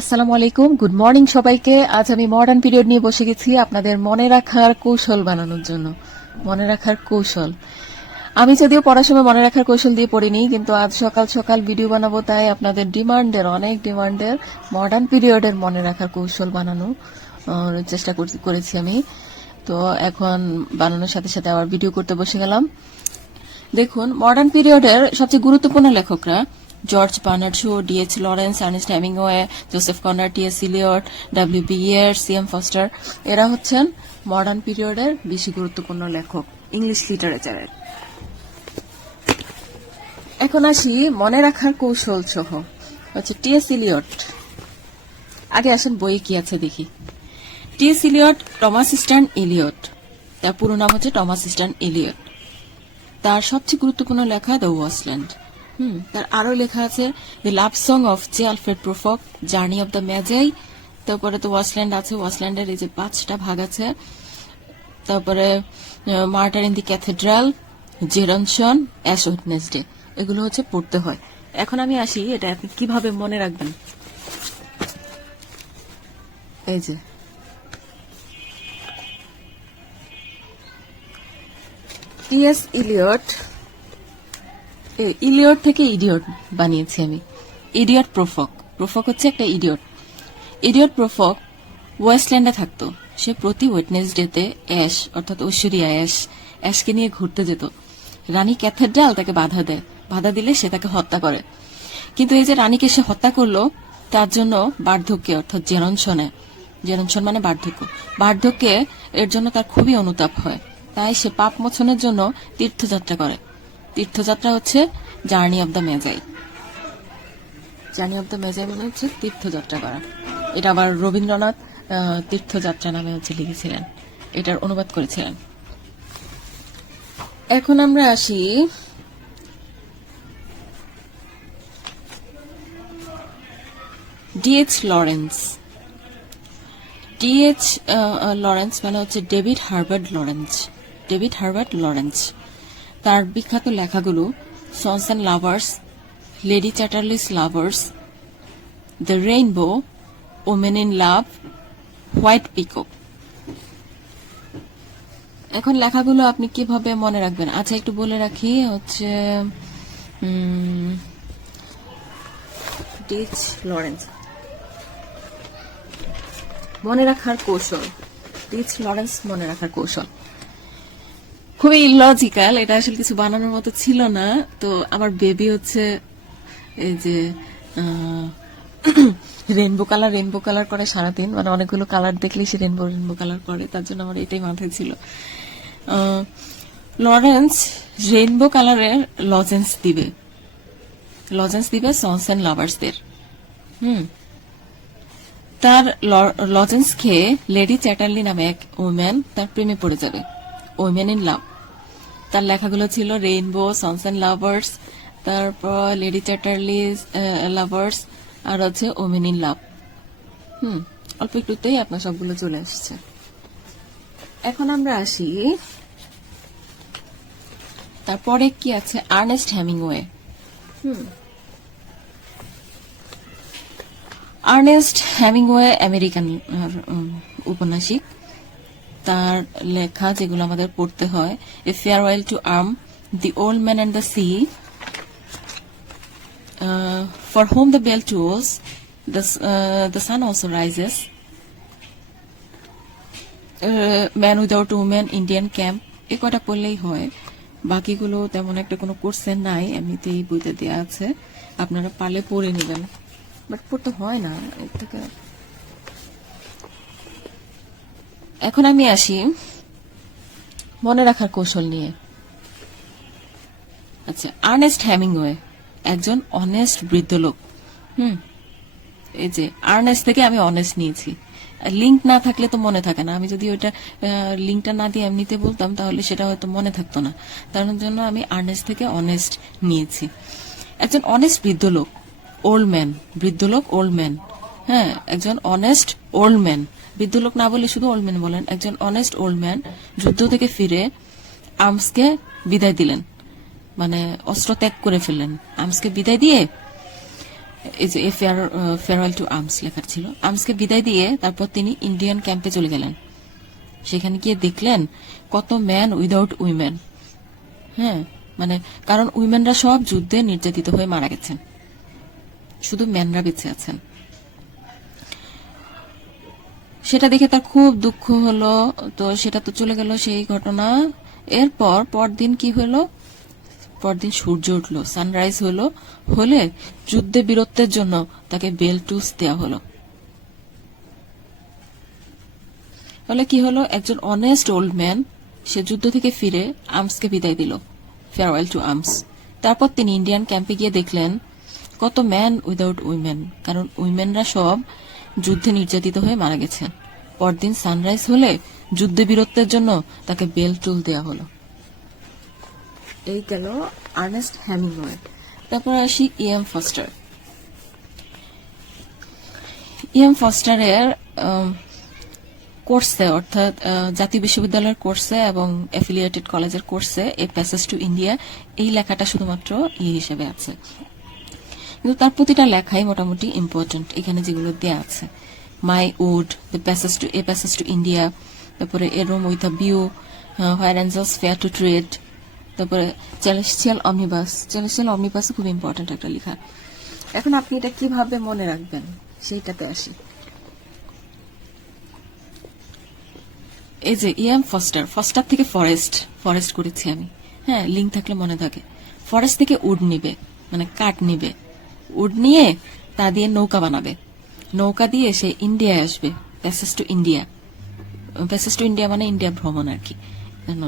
আসসালামু আলাইকুম, good morning সবাইকে। আজ আমি মডার্ন পিরিয়ড নিয়ে বসে গেছি আপনাদের মনে রাখার কৌশল বানানোর জন্য। মনে রাখার কৌশল, আমি যদিও পড়ার সময় মনে রাখার কৌশল দিয়ে পড়িনি, কিন্তু আজ সকাল সকাল ভিডিও বানাবো, তাই আপনাদের অনেক ডিমান্ডের মডার্ন পিরিয়ডের মনে রাখার কৌশল বানানো চেষ্টা করেছি আমি। তো এখন বানানোর সাথে সাথে আবার ভিডিও করতে বসে গেলাম। দেখুন, মডার্ন পিরিয়ডের সবচেয়ে গুরুত্বপূর্ণ লেখকরা George Bernard Shaw, D H. Lawrence, Ernest Hemingway, Joseph Conrad, T S. Eliot, W B. Yeats, C M. Forster. এরা হচ্ছেন মডার্ন পিরিয়ডের বেশি গুরুত্বপূর্ণ লেখক ইংলিশ লিটারেচারের। এখন আসি মনে রাখার কৌশল সহ হচ্ছে টি.এস. ইলিয়ট। আগে আসেন বইয়ে কি আছে দেখি। T S. Eliot, Thomas Stearns Eliot, তার পুরো নাম হচ্ছে টমাস স্টার্ন ইলিয়ট। তার সবচেয়ে গুরুত্বপূর্ণ লেখা দ্য ওয়াস্টল্যান্ড। তার আরো লেখা আছে the love song of J Alfred প্রুফক, journey of the ম্যাজাই। তারপরে তো ওয়াস্টল্যান্ড আছে, ওয়াস্টল্যান্ডের এই যে 5টা ভাগ আছে। তারপরে martyr in the cathedral, জেরনসন, ash Wednesday, এগুলো হচ্ছে পড়তে হয়। এখন আমি আসি এটা আপনি কিভাবে মনে রাখবেন। এই যে টি.এস. ইলিয়ট, ইলিয়ট থেকে ইডিয়ট বানিয়েছি আমি। ইডিয়ট প্রফক, প্রফক হচ্ছে একটা ইডিয়ট। ইডিয়ট প্রফক ওয়েস্টল্যান্ডে থাকতো। সে প্রতি ওয়েডনেসডেতে অ্যাশ অর্থাৎ ঐশ্বরিয়া অ্যাশকে নিয়ে ঘুরতে যেত। রানী ক্যাথেড্রাল তাকে বাধা দেয়, বাধা দিলে সে তাকে হত্যা করে। কিন্তু এই যে রানীকে সে হত্যা করলো, তার জন্য বার্ধক্যে অর্থাৎ জেরনসন মানে বার্ধক্যে এর জন্য তার খুবই অনুতাপ হয়। তাই সে পাপ মোচনের জন্য তীর্থযাত্রা করে। তীর্থযাত্রা হচ্ছে journey of the মেজাই। Journey of the মেজাই মানে হচ্ছে তীর্থযাত্রা করা। এটা আবার রবীন্দ্রনাথ তীর্থযাত্রা নামে হচ্ছে লিখেছিলেন, এটার অনুবাদ করেছিলেন। এখন আমরা আসি ডি.এইচ. লরেন্স। ডি.এইচ. লরেন্স মানে হচ্ছে David Herbert Lawrence. David Herbert Lawrence, তার বিখ্যাত লেখাগুলো sons and lovers, lady Chatterley's lovers, the rainbow, women in love, white peacock. এখন লেখাগুলো আপনি কিভাবে মনে রাখবেন? আচ্ছা, একটু বলে রাখি হচ্ছে ডি.এইচ. লরেন্স মনে রাখার কৌশল। ডি.এইচ. লরেন্স মনে রাখার কৌশল খুবই ইলজিক্যাল, এটা আসলে কিছু বানানোর মতো ছিল না। তো আমার বেবি হচ্ছে এই যে রেনবো কালার করে সারাদিন, মানে অনেকগুলো কালার দেখলেই সে রেনবো কালার করে, তার জন্য আমার এটাই মাথায় ছিল। লরেন্স রেনবো কালারের লজেন্স দিবে সন্স অ্যান্ড লাভার্সদের। তার লজেন্স খেয়ে লেডি চ্যাটারলি নামে এক ওমেন তার প্রেমে পড়ে যাবে, ওমেন ইন লাভ। তার লেখাগুলো ছিল রেইনবো, সন্স অ্যান্ড লাভার্স, তারপর লেডি চ্যাটারলি লাভার্স, আর হচ্ছে ওমেন ইন লাভ। অল্প একটুতেই আপনার সবগুলো চলে আসছে। এখন আমরা আসি তারপরে কি আছে, Ernest Hemingway. Ernest Hemingway American উপন্যাসিক। তার লেখা যেগুলো আমাদের পড়তে হয়, a farewell to arm, the old man and the sea, for whom the bell tolls, the sun also rises, man without women, Indian camp. এ কটা পড়লেই হয়, বাকিগুলো তেমন একটা কোনো কোর্সের নাই, এমনিতেই বইতে দেওয়া আছে, আপনারা পারলে পড়ে নেবেন, বাট পড়তে হয় না এর থেকে। এখন আমি আসি মনে রাখার কৌশল নিয়ে। আচ্ছা, আর্নেস্ট হেমিংওয়ে একজন অনেস্ট বৃদ্ধ লোক। এই যে আর্নেস্ট থেকে আমি অনেস্ট নিয়েছি, লিঙ্ক না থাকলে তো মনে থাকে না। আমি যদি ওইটা লিঙ্কটা না দিয়ে এমনিতে বলতাম তাহলে সেটা হয়তো মনে থাকতো না, তার জন্য আমি আর্নেস্ট থেকে অনেস্ট নিয়েছি। একজন অনেস্ট বৃদ্ধ লোক, ওল্ড ম্যান, বৃদ্ধ লোক ওল্ড ম্যান। হ্যাঁ, একজন অনেস্ট ওল্ড ম্যান, বৃদ্ধ লোক না বলে শুধু ওল্ড ম্যান বলেন। একজন অনেস্ট ওল্ড ম্যান যুদ্ধ থেকে ফিরে আর্মসকে বিদায় দিলেন, মানে অস্ত্র ত্যাগ করে ফেললেন। আর্মসকে বিদায় দিয়ে এই যে ফেয়ারওয়েল টু আর্মস লেখা ছিল। আর্মসকে বিদায় দিয়ে তারপর তিনি ইন্ডিয়ান ক্যাম্পে চলে গেলেন। সেখানে গিয়ে দেখলেন কত ম্যান উইদাউট উইমেন। হ্যাঁ, মানে কারণ উইমেনরা সব যুদ্ধে নির্যাতিত হয়ে মারা গেছেন, শুধু ম্যানরা বেঁচে আছেন। সেটা দেখে তার খুব দুঃখ হলো। তো সেটা তো চলে গেল সেই ঘটনা। এরপর পরদিন কি হলো, পরদিন সূর্য উঠলো, সানরাইজ হলো, হলে যুদ্ধে বীরত্বের জন্য তাকে বেল টুস দেওয়া হলো। ফলে কি হলো, একজন অনেস্ট ওল্ড ম্যান সে যুদ্ধ থেকে ফিরে আর্মসকে বিদায় দিল, ফেয়ারওয়েল টু আর্মস। তারপর তিনি ইন্ডিয়ান ক্যাম্পে গিয়ে দেখলেন কত ম্যান উইদাউট উইমেন, কারণ উইমেনরা সব যুদ্ধে নির্যাতিত হয়ে মারা গেছেন। পরদিন সানরাইজ হলে যুদ্ধে বীরত্বের জন্য তাকে বেল টুল দেওয়া হলো। এই গেল আর্নেস্ট হেমিংওয়ে। তারপর আসি ইএম ফস্টার। ইএম ফস্টারের কোর্সে, অর্থাৎ জাতীয় বিশ্ববিদ্যালয়ের কোর্সে এবং অ্যাফিলিয়েটেড কলেজের কোর্সে এ প্যাসেজ টু ইন্ডিয়া এই লেখাটা শুধুমাত্র হিসেবে আছে, কিন্তু তার প্রতিটা লেখাই মোটামুটি ইম্পর্টেন্ট। এখানে যেগুলো দেয়া আছে, my wood, the passage to India, তারপরে a room with a view, where angels fear to tread, তারপরে সেলেস্টিয়াল অমনিবাস খুব ইম্পর্টেন্ট একটা লেখা। এখন আপনি এটা কিভাবে মনে রাখবেন সেইটাতে আসি। এই যে ইএম ফস্টার থেকে ফরেস্ট করেছি আমি। হ্যাঁ, লিঙ্ক থাকলে মনে থাকে। ফরেস্ট থেকে উড নিবে, মানে কাঠ নিবে, উড নিয়ে তা দিয়ে নৌকা বানাবে, নৌকা দিয়ে সে ইন্ডিয়ায় আসবে, প্যাসেজ টু ইন্ডিয়া মানে ইন্ডিয়া ভ্রমণ আর কি।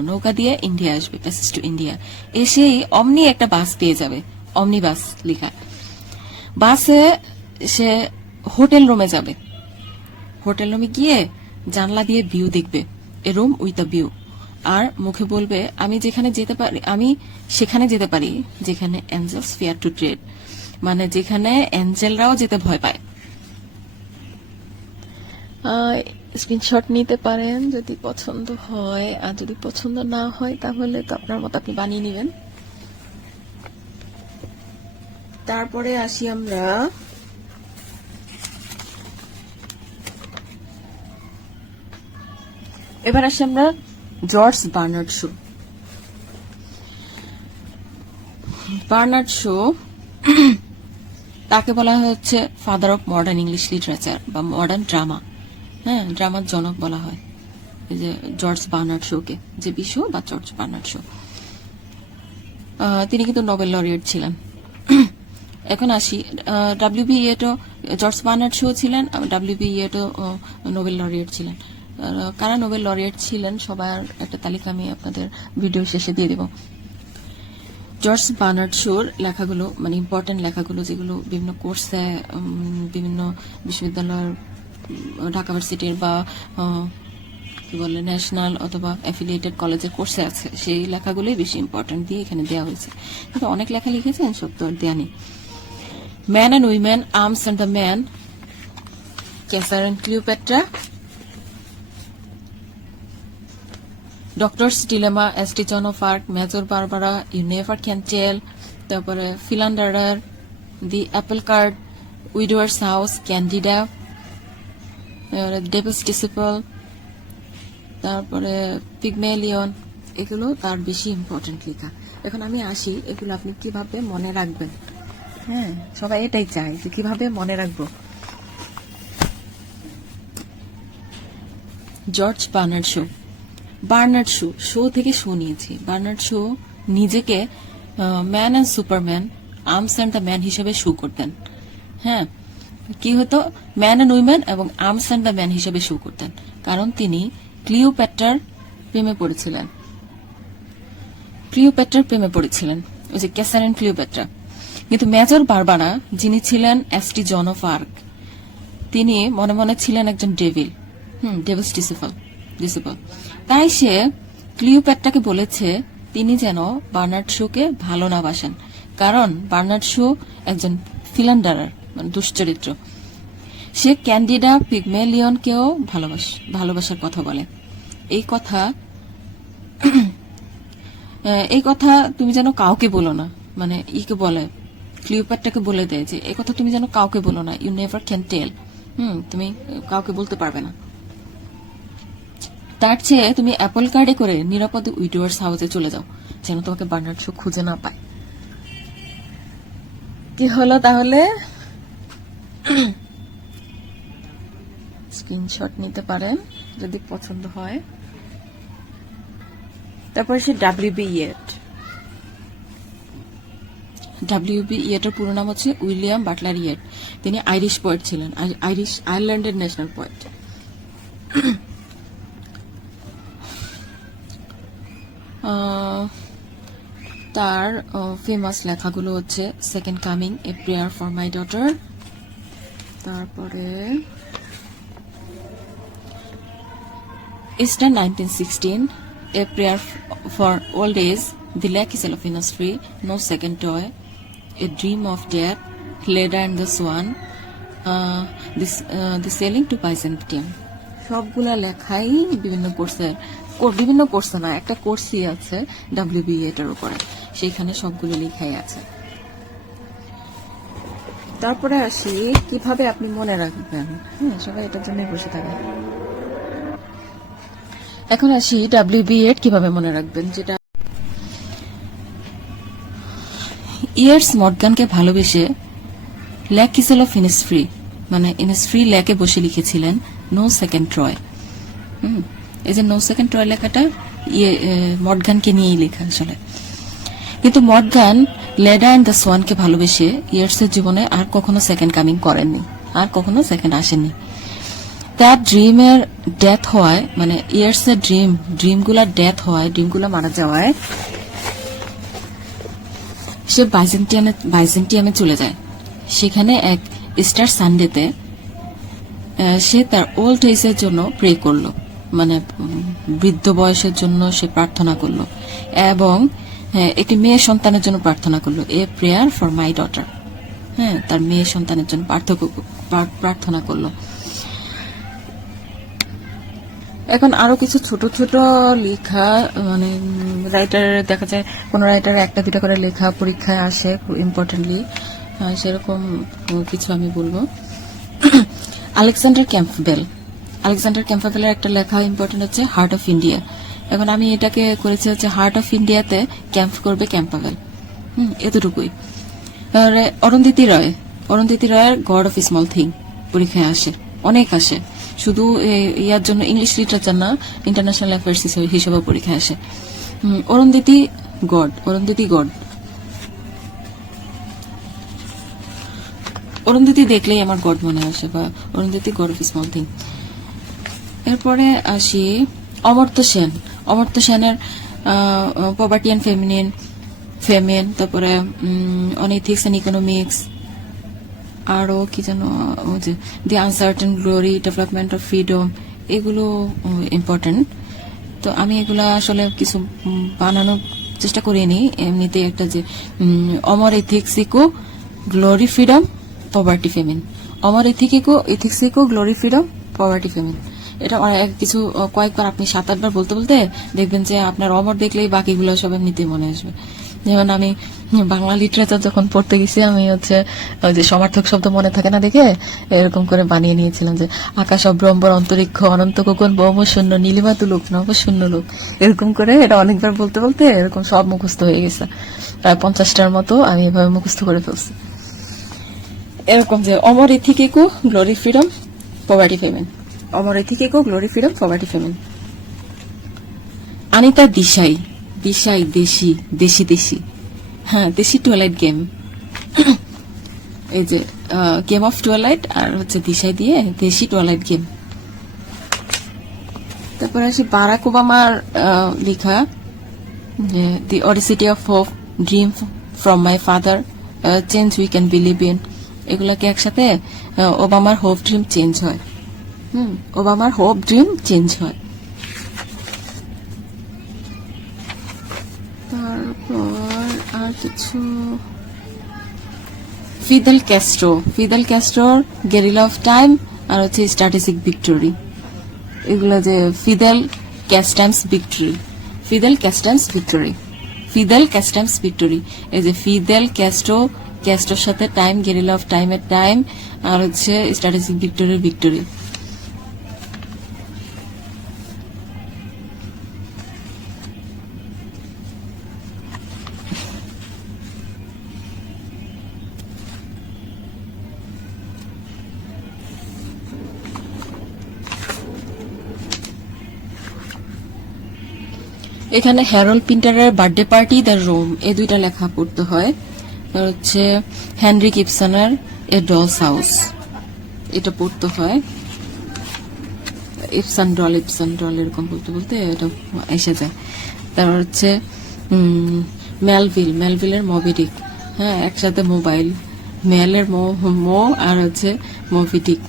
নৌকা দিয়ে ইন্ডিয়া আসবে, প্যাসেজ টু ইন্ডিয়া। এসেই অমনি একটা বাস পেয়ে যাবে, অমনি বাস লেখা। বাসে সে হোটেল রুমে যাবে, হোটেল রুমে গিয়ে জানলা দিয়ে ভিউ দেখবে, এ রুম উইথ আ ভিউ। আর মুখে বলবে আমি সেখানে যেতে পারি যেখানে অ্যাঞ্জেলস ফেয়ার টু ট্রেড, মানে যেখানে অ্যাঞ্জেলরাও যেতে ভয় পায়। স্ক্রিনশট নিতে পারেন যদি পছন্দ হয়, আর যদি পছন্দ না হয় তাহলে তো আপনার মতো আপনি বানিয়ে নেবেন। তারপরে আসি আমরা জর্জ বার্নার্ড শো। তাকে বলা হচ্ছে father of modern English literature বা মডার্ন ড্রামা। হ্যাঁ, ড্রামার জনক বলা হয় এই যে জর্জ বার্নার্ড শোকে, যে বিশো বা জর্জ বার্নার্ড শো। তিনি কিন্তু নোবেল লরিয়েট ছিলেন। এখন আসি ডাব্লিউবি ইয়েটো, জর্জ বার্নার্ড শো ছিলেন, ডাব্লিউবি ইয়েটো নোবেল লরিয়েট ছিলেন। কারা নোবেল লরিয়েট ছিলেন সবার একটা তালিকা আমি আপনাদের ভিডিও শেষে দিয়ে দেব। জর্জ বার্নার্ড শোর লেখাগুলো, মানে ইম্পর্টেন্ট লেখাগুলো যেগুলো বিভিন্ন কোর্সে, বিভিন্ন বিশ্ববিদ্যালয়ের, ঢাকা ভার্সিটির বা কি বলে ন্যাশনাল অথবা অ্যাফিলিয়েটেড কলেজের কোর্সে আছে, সেই লেখাগুলোই বেশি ইম্পর্টেন্ট দিয়ে এখানে দেওয়া হয়েছে। কিন্তু অনেক লেখা লিখেছেন, সত্য দেয়া নেই। Man and women, arms and the man, Caesar and Cleopatra, doctor's dilemma, S T. John of Arc, major Barbara, you never can tell, তারপরে philanderer, the apple cart, widower's house, Candida, devil's disciple, তারপরে Pygmalion, এগুলো তার বেশি important লেখা। এখন আমি আসি, এগুলো আপনি কিভাবে মনে রাখবেন। হ্যাঁ, সবাই এটাই চায় যে কিভাবে মনে রাখবো। জর্জ বার্নার্ড শো থেকে শো নিয়েছি। বার্নার্ড শো নিজেকে man and Superman, arms and the man হিসেবে শো করতেন। হ্যাঁ, কি হতো, ম্যান অ্যান্ড উইমেন এবং আর্মস অ্যান্ড দ্য ম্যান হিসেবে শো করতেন, কারণ তিনি ক্লিওপেট্রার প্রেমে পড়েছিলেন, ওই যে ক্যাসার অ্যান্ড ক্লিওপেট্রা। কিন্তু মেজর বারবারা, যিনি ছিলেন এস.টি. জন অফ আর্ক, তিনি মনে মনে ছিলেন একজন ডেভিলস ডিসিপল। তাই সে ক্লিওপেট্রাকে বলেছে তিনি যেন বার্নার্ড শোকে ভালো না বাসেন, কারণ বার্নার্ড শো একজন ফিলান্ডারার, মানে দুশ্চরিত্র। সে ক্যান্ডিডা পিগমেলিয়নকেও ভালোবাসার কথা বলে। এই কথা তুমি যেন কাউকে বলো না, মানে ইকে বলে ক্লিওপেট্রাকে বলে দেয় যে এই কথা তুমি যেন কাউকে বলো না, ইউ নেভার ক্যান টেল। তুমি কাউকে বলতে পারবে না। তার চেয়ে তুমি অ্যাপল কার্ডে করে নিরাপদে উইডোয়ার্স হাউসে চলে যাও, যেন তোমাকে বার্নার্ড শো খুঁজে না পায়। কি হলো তাহলে? স্ক্রিনশট নিতে পারেন যদি পছন্দ হয়। তারপরে সে ডাব্লিউবি ইয়েট। ডাব্লিউবি ইয়েটের পুরো নাম হচ্ছে উইলিয়াম বাটলার ইয়েট। তিনি আইরিশ পোয়েট ছিলেন, আয়ারল্যান্ডের ন্যাশনাল পোয়েট। তার ফেমাস লেখাগুলো হচ্ছে second coming, a prayer for my daughter, তারপরে Easter 1916, a prayer for old age, the lake isle of Innisfree, no second Troy, a dream of death, Leda and the swan, the sailing to Byzantium. সবগুলা লেখাই বিভিন্ন কোর্সে না, একটা কোর্সই আছে WB এটার উপরে, সেইখানে সবগুলো লেখাই আছে। তারপরে আসি কিভাবে আপনি মনে রাখবেন। সবাই এটার জন্য বসে থাকেন। এখন আসি ডাব্লিউবি এট কিভাবে মনে রাখবেন। যেটা ইয়ার্স মর্গানকে ভালোবেসে ল্যাক কিসেল অফ ইনিসফ্রি, মানে ইনিসফ্রি ল্যাকে বসে লিখেছিলেন নো সেকেন্ড ট্রয়। এই যে নো সেকেন্ড ট্রয় লেখাটা মর্গানকে নিয়েই লেখা আসলে। কিন্তু মর্গান লেডা অ্যান্ড দ্য সোয়ানকে ভালোবেসে ইয়ার্সের জীবনে আর কখনো সেকেন্ড কামিং করেননি, আর কখনো সেকেন্ড আসেননি। তার ড্রিমের ডেথ হওয়ায়, মানে ইয়ার্সের ড্রিমগুলার ডেথ হওয়ায়, ড্রিমগুলো মারা যাওয়ায় সে বাইজেন্টিয়ামে চলে যায়। সেখানে এক ইস্টার সানডেতে সে তার ওল্ড এজের জন্য প্রে করলো, মানে বৃদ্ধ বয়সের জন্য সে প্রার্থনা করলো, এবং একটি মেয়ে সন্তানের জন্য প্রার্থনা করলো, এ প্রেয়ার ফর মাই ডটার। তার মেয়ে সন্তানের জন্য প্রার্থনা করলো। এখন আরো কিছু ছোট ছোট লেখা, মানে রাইটার দেখা যায় কোন রাইটার একটা দুটা করে লেখা পরীক্ষায় আসে ইম্পর্টেন্টলি, সেরকম কিছু আমি বলবো। আলেকজান্ডার ক্যাম্পবেলের একটা লেখা ইম্পর্টেন্ট হচ্ছে হার্ট অফ ইন্ডিয়া। এখন আমি এটাকে করেছি হচ্ছে হার্ট অফ ইন্ডিয়াতে ক্যাম্প করবে ক্যাম্পাবেল, এতটুকুই। অরুন্ধতী রয়ের গড অফ স্মল থিং পরীক্ষায় আসে, অনেক আসে, শুধু ইয়ার জন্য ইংলিশ লিটারেচার না, ইন্টারন্যাশনাল অ্যাফেয়ার্স হিসেবে পরীক্ষায় আসে। অরুন্ধতী গড, অরুন্ধতী দেখলেই আমার গড মনে আসে, বা Arundhati God of small thing. এরপরে আসি অমর্ত্য সেনের পভার্টি অ্যান্ড ফেমিন, তারপরে অন এথিক্স অ্যান্ড ইকোনমিক্স, আরো কি যেন the uncertain glory, development of freedom, এগুলো ইম্পর্টেন্ট। তো আমি এগুলা আসলে কিছু বানানোর চেষ্টা করিনি, এমনিতে একটা যে Amar ethics eco glory freedom poverty famine, Amar ethics eco glory freedom poverty famine. এটা কিছু কয়েকবার আপনি 7-8 বার বলতে বলতে দেখবেন যে আপনার অমর দেখলেই বাকিগুলো সব এমনিতে মনে আসবে। যেমন আমি বাংলা লিটারেচার যখন পড়তে গেছি, আমি হচ্ছে ওই যে সমার্থক শব্দ মনে থাকে না দেখে এরকম করে বানিয়ে নিয়েছিলাম যে আকাশ অব্রম্বর অন্তরিক্ষ অনন্ত গগন ভৌম শূন্য নীলিমা তুলুক নব শূন্য লোক, এরকম করে এটা অনেকবার বলতে বলতে এরকম সব মুখস্থ হয়ে গেছে। প্রায় 50টার মতো আমি এভাবে মুখস্থ করে ফেলছি। এরকম যে Amar ethic eco glory freedom poverty famine, Amar ethic eco glory freedom poverty famine. Anita Desai দেশি, হ্যাঁ দেশি টুয়েলাইট গেম, এই যে গেম অফ টুয়েলাইট আর হচ্ছে দিশাই দিয়ে দেশি টুয়েলাইট গেম। তারপরে আসি বারাক ওবামার লেখা the audacity of hope, dream from my father, change we can believe in. এগুলাকে একসাথে ওবামার হোপ ড্রিম চেঞ্জ হয়, ওবামার হোপ ড্রিম চেঞ্জ হয়। তারপর আর কিছু ফিদেল ক্যাস্ট্রোর গেরিলা অফ টাইম আর হচ্ছে স্ট্র্যাটেজিক ভিক্টোরি। এগুলো যে ফিদেল ক্যাস্টাইমস ভিক্টোরি, এই যে ফিদেল ক্যাস্ট্রো ক্যাস্টর সাথে টাইম, গেরিলা অফ টাইমের টাইম, আর হচ্ছে স্ট্র্যাটেজিক ভিক্টোরির ভিক্টোরি। এখানে হ্যারল্ড পিন্টারের বার্থডে পার্টি দ্য রোম, এই দুইটা লেখা পড়তে হয়। আর হচ্ছে হেনরি কিপসনের এ ডলস হাউস, এটা পড়তে হয়। ইপসন ডল এরকম বলতে বলতে এটা এসে যায়। তারপর হচ্ছে মেলভিলের মবিডিক, হ্যাঁ একসাথে মোবাইল, মেলের মো আর হচ্ছে মবিডিক,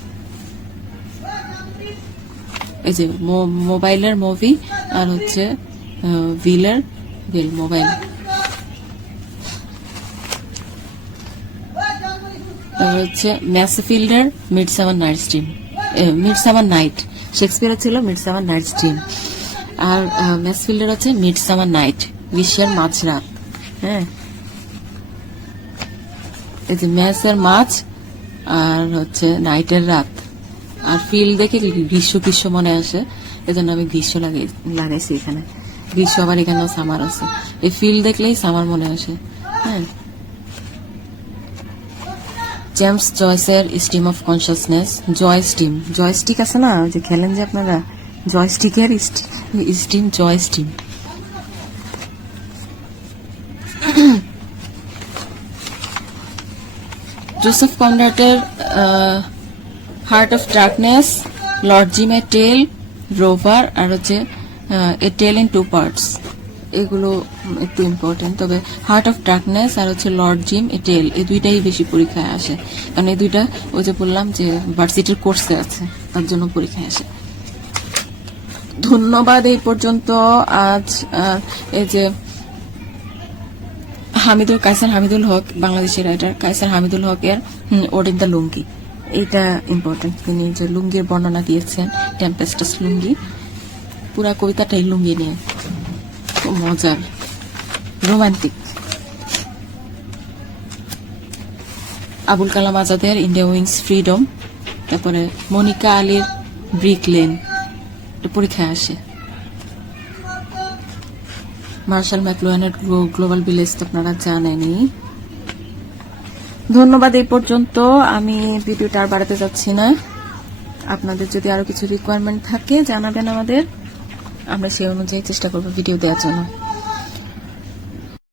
এই যে মোবাইলের মুভি আর হচ্ছে ভিলের ভিল মোবাইল। তারপর হচ্ছে ম্যাসফিল্ডের midsummer night's dream, midsummer night, Shakespeare ছিল মিডসামার নাইটস ড্রিম, আর ম্যাসফিল্ডের হচ্ছে মিডসামার নাইট, গ্রীষ্মের মাঝরাত। হ্যাঁ এই যে ম্যাসের মাঝ আর হচ্ছে নাইটের রাত, আর ফিল দেখে গ্রীষ্ম মনে আসে, এজন্য আমি গ্রীষ্ম লাগাইছি এখানে। গ্রীষ্ম আবার এখানেও সামার আছে, এই ফিল দেখলেই সামার মনে আসে। হ্যাঁ জেমস জয়েসের স্টিম অফ কনসিয়াসনেস, জয়স্টিক আছে না যে খেলেন যে আপনারা, জয়স্টিকের স্টিম, জয়স্টিম। জোসেফ কনরাডের heart of darkness, lord Jim a tale, rover, আর হচ্ছে এ টেল ইন 2 পার্টস, এগুলো একটু ইম্পর্টেন্ট। তবে হার্ট অফ ডার্কনেস আর হচ্ছে লর্ড জিম এ টেল, এই দুইটাই বেশি পরীক্ষায় আসে, কারণ এই দুইটা ওই যে বললাম যে ভার্সিটির কোর্সে আছে, তার জন্য পরীক্ষায় আসে। ধন্যবাদ এই পর্যন্ত। আজ এই যে কায়সার হামিদুল হক, বাংলাদেশের রাইটার কায়সার হামিদুল হকের ওডিন দ্য লুঙ্গি, এটা ইম্পর্টেন্ট। তিনি যে লুঙ্গির বর্ণনা দিয়েছেন, টেম্পেস্টাস লুঙ্গি, পুরা কবিতাটাই লুঙ্গি নিয়ে, খুব মজার, রোমান্টিক। আবুল কালাম আজাদের ইন্ডিয়া উইন্স ফ্রিডম, তারপরে মনিকা আলীর ব্রিক লেন, পরীক্ষায় আসে। মার্শাল ম্যাকলুহানের গ্লোবাল ভিলেজ তো আপনারা জানেনই। ধন্যবাদ এই পর্যন্ত। আমি ভিডিওটা আর বাড়াতে যাচ্ছি না। আপনাদের যদি আরো কিছু রিকোয়ারমেন্ট থাকে জানাবেন আমাদের, আমরা সেই অনুযায়ী চেষ্টা করবো ভিডিও দেওয়ার জন্য।